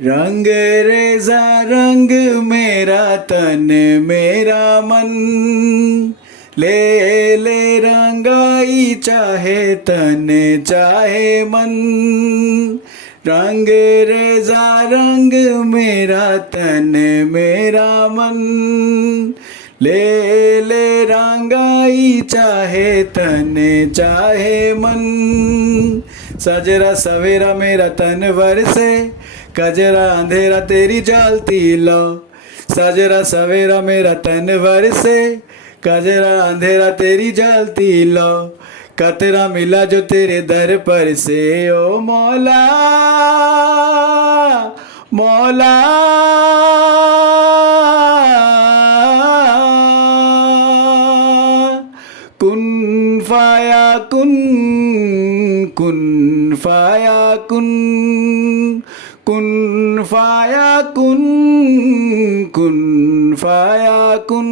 रंग रेजा रंग मेरा तन मेरा मन, ले ले रंगाई चाहे तन चाहे मन। रंग रेजा रंग मेरा तन मेरा मन, ले ले रंगाई चाहे तन चाहे मन। सजरा सवेरा मेरा तन वरसे, कजरा अंधेरा तेरी जलती लो। सजरा सवेरा मेरा तन वरसे, कजरा अंधेरा तेरी जलती लो। कतरा मिला जो तेरे दर पर से, ओ मौला मौला। कुन फाया कुन, कुन फाया कुन, कुन फाया कुन, कुन फाया कुन।